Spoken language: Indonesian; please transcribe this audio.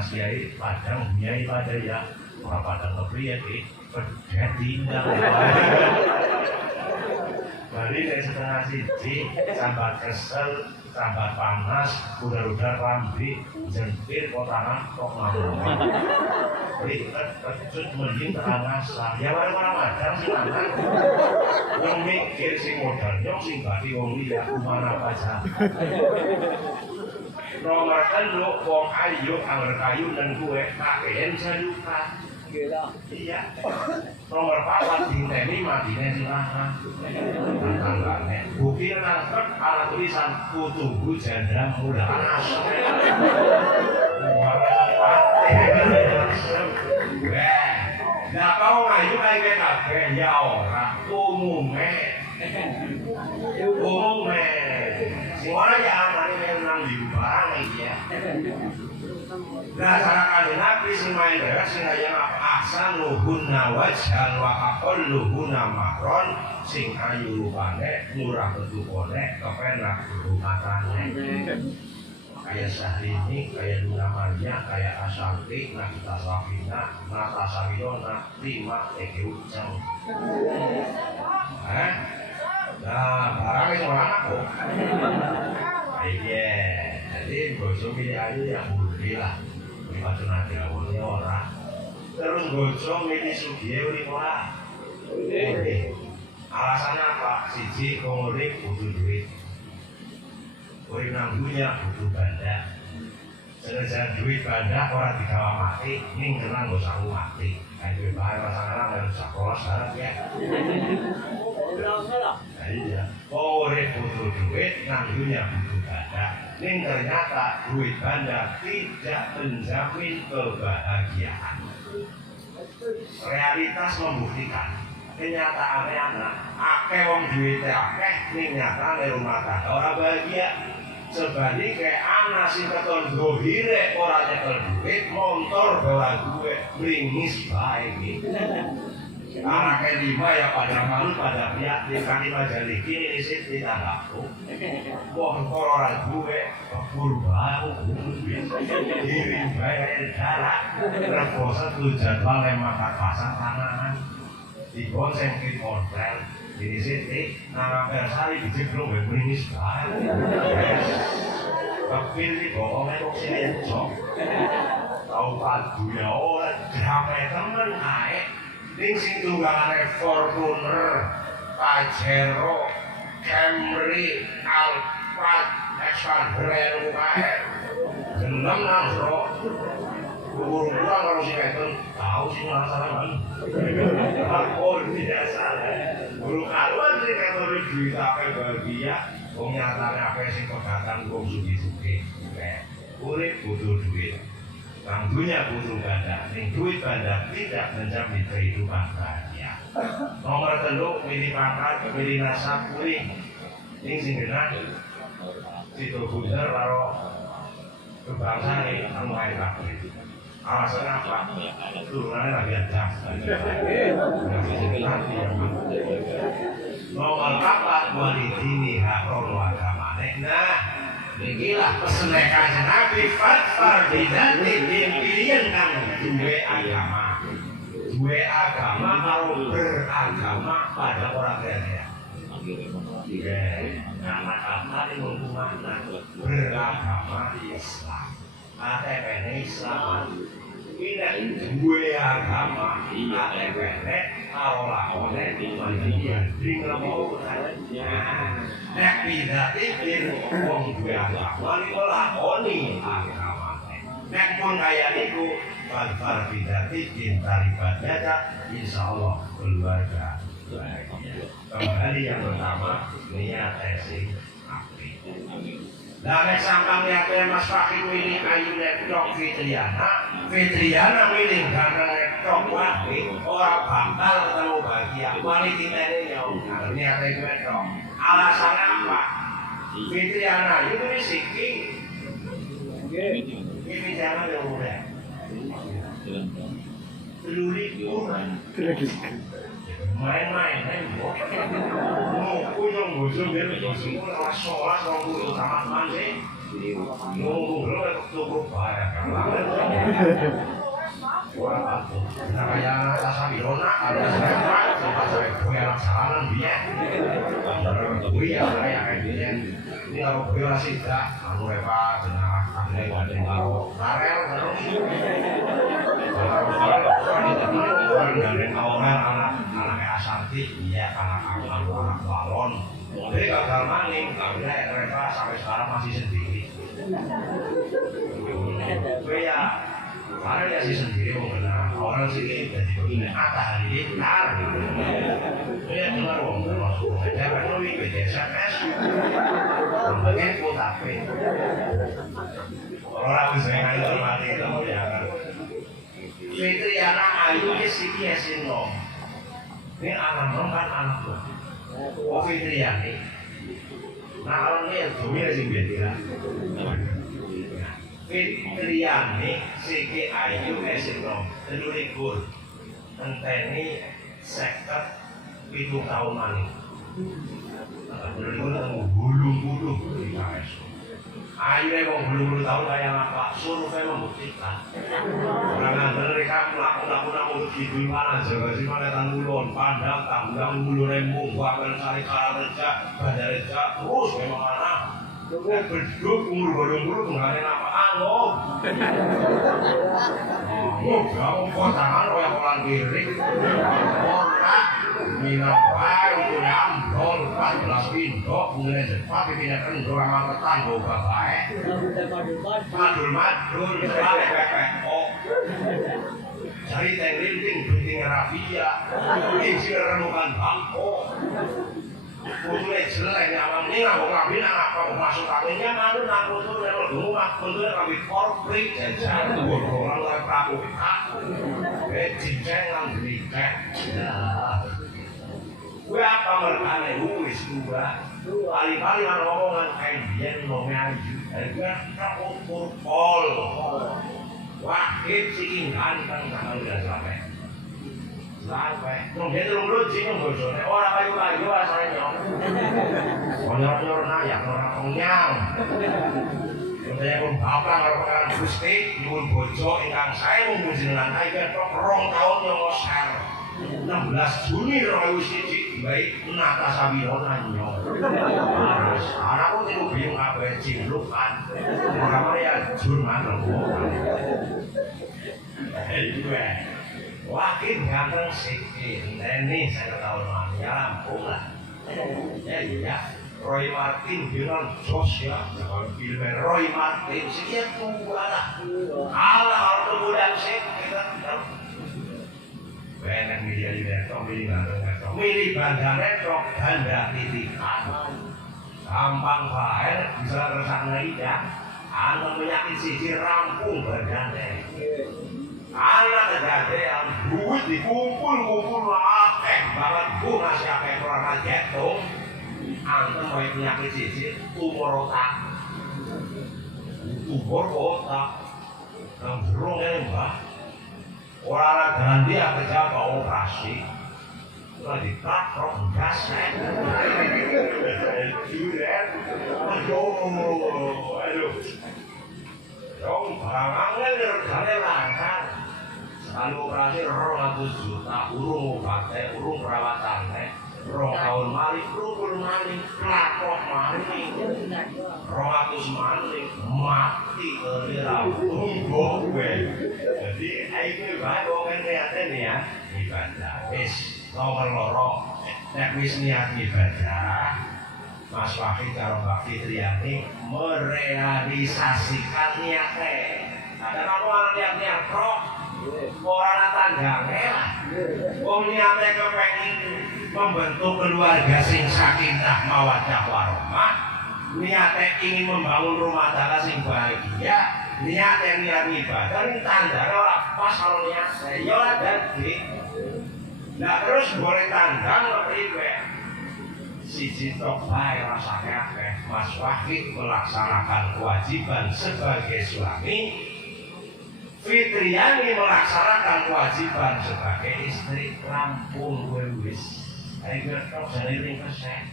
Mas Kiai Padang Kiai pada ya orang Padang kepriye iki pedet tindak. Balik dari setengah siji sambat kesel, sambat panas, udar-udar lambi, jengkir kotangan kok ngomong. Kecut mending teranasan. Ya barang-barang macam sih anak. Yang mikir sing modal, yang sing bagi wong liya kumana aja. Nomor telu wong ayu angger kayu dan kue kakean saduka. Iya. Nomor 4 dinteni matine silakan. Tanggane. Bukti nangkep ala tulisan kutubu janda muda anas. Nah kau ngayu kayak kabeh ya ora umume. Semua ya amane nang diubah iki ya. Nah cara kali nabi sing main daerah sing ayam ahsan luhunna wajhan wa aqalluhunna mahron sing ayu rupane murah bentukane kepenak rumahane. Kayak Syahrini, kayak Luna Maria, kayak Asanti, Nagita Slavina, Natasha Widona, Lima, Eki Ucang. Nah, barang itu mana kok? Iya, jadi gosok pilih ayu yang budi lah. Lima tenaga awalnya orang. Terus gosok milih sugiye uri orang. Alasannya apa? Siji kongori butuh duit. Uri nanggunya butuh banda. Senajan duit banda orang digawa mati, ning kenang gak usah mati. Kayak bahaya masalah harus sekolah syarat ya. Iya. Uri butuh duit, nanggunya butuh banda. Ning ternyata duit banda tidak menjamin kebahagiaan. Realitas membuktikan. Kenyataannya anak, akeh wong duitnya akeh, ning nyata di rumah tangga orang bahagia. Sebaliknya anak sing keton dohire orang nyekel duit, motor bawa gue, beringis baik gitu. Anak kelima ya pada malu pada pihak di kaki majaliki ini sih tidak laku. Wah orang gue, kebur baru, diri baik jarak, terbosan tuh jadwal yang makan pasang tanaman. Di konseng di konten di sini nama persari dijeblok beringis banget. Kepil di bohongnya kok sini cok. Tahu padu ya orang damai temen naik. Ning sing tunggangannya Fortuner, Pajero, Camry, Alphard, Expander, genam nang bro. Kurang kalau si Keton tahu sih masalah kan. Aku tidak salah. Guru kaluan si Keton duit apa bahagia. Wong nyatane apa sing pegatan wong sugi-sugi. Urip butuh duit. Tangguhnya butuh banda. Ning duit banda tidak menjamin kehidupan bahagia. Nomor 3 milih pangkat, milih nasab kuring. Ning sing genah Situ Bundar karo kebangsaan anu ae kabeh. Alasan apa? Turunannya lagi ada. Nomor 4 walidini hakron agama. Nah, inilah pesenekan Nabi Fatfar bidati pilihan kamu dua agama. Dua agama mau beragama pada orang kaya. Anak-anak ini mana beragama Islam. ATPN Islam ini dua agama ATPN awal-awalnya dimandian di ngamau nek bidati bin wong dua agama ini melakoni agama nek pun kaya itu Fatfar bidati bin talibatnya insya Allah keluarga kembali yang pertama niat tesing api. Nah, sampai niatnya Mas Fakih ini ayu netok Fitriana milih karena netok wahi orang bakal ketemu bahagia. Wali kita ini ya, niatnya netok. Alasannya apa? Fitriana itu siking. Ini jangan yang muda. Teluriku. Main-main, punya gosong dia gosong kelas sholat orang tamat mandi, ngomong cukup banyak. Orang aku, namanya anak Tasabirona, ada saya tempat saya punya laksanakan dia. Gue ya kayak dia. Ini kalau gue masih tidak, kamu hebat, benar, kamu hebat, kalau karel terus. Orang dari awalnya anak Asanti, iya anak balon. Jadi gagal maning, karena mereka sampai sekarang masih sendiri. Gue ya. Karena dia sih sendiri mengenal orang sini jadi begini kata hari ini tar dia dengar orang termasuk saya kan lebih ke SMS bagian kuotape orang bisa yang ada mati itu ya kan Fitri anak Ayu ini sih Sino ini anak kan anak tua oh Fitri ini nah kalau ini domina sih beda Fitriani Siki Ayu Esino Telulikur Enteni Seket Pitung tahun mani Telulikur temu bulu-bulu di KS Ayu emang bulu-bulu tahun kayak apa survei membuktikan orang mereka melakukan begitu mana jaga si mana tanggulon pandang tanggung bulu rembung bahkan kali kerja bandar kerja terus memang anak berduk umur bulu mengenai apa angok kamu potongan yang orang kiri orang minang baik punya amdol 14 pindok mengenai cepat dipindahkan doang tetangga baik madul pepek cari tenglinting binting rafia isi renukan bangko Kutunya jelek nyamang ini nggak mau apa masuk anginnya ngadu nak kutu lewat rumah kutunya kami korpri jajan orang lain praku cinceng nang berikan gue apa merkane wis gua kali-kali orang ngomongan kayak dia ngomongnya aja dari gue praku pol wakit si ingkan kan udah sampai sampai, mungkin lu sih nggak orang kayu asalnya orang nanya orang nyang, katanya pun bapak kalau kalian gusti, pun bojo, ingkang saya mengunjungan kayu kan rong tahun yang ngosel, 16 Juni 2001 baik nata sabirona nyong, anakku itu bingung apa cipluk kan, orang ya Jurman lembut, gue. Wakil ganteng sikit, ini saya tahu namanya Lampung lah. Jadi ya, Roy Martin bilang sosial, film Roy Martin sikit tua lah. Kalau kemudian sikit kita banyak media di metro, milih banda metro, banda titipan. Gampang baik, bisa tersangka ida. Anda penyakit sisi rampung badannya. Anak kejadean duit dikumpul akeh banget gue ngasih akeh orang jatuh antem baik penyakit sisi tumor otak yang burung ini mbak olahraga dia kerja operasi udah ditakrok gas aduh dong barangnya regane langka sekali operasi 200 juta urung obatnya urung perawatannya 2 tahun maling urung maling pelakok maling 200 maling mati ke rampung gue jadi ini baik oke niatnya nih ya ibadah wis nomor loro nek wis niat ibadah Mas Wahid karo Mbak Fitriani merealisasikan niatnya. Ada kalau niat pro, orang tanggane lah. Niatnya kepengen membentuk keluarga sing sakinah mawaddah warahmah. Niatnya ingin membangun rumah tangga sing bahagia. Niatnya niat ibadah ini tandanya orang pas kalau niatnya. Ya jadi. Nah terus boleh tandang lebih siji tok bae rasane akeh Mas Wahid melaksanakan kewajiban sebagai suami Fitriani melaksanakan kewajiban sebagai istri rampung wis ayo tok jane ring kesek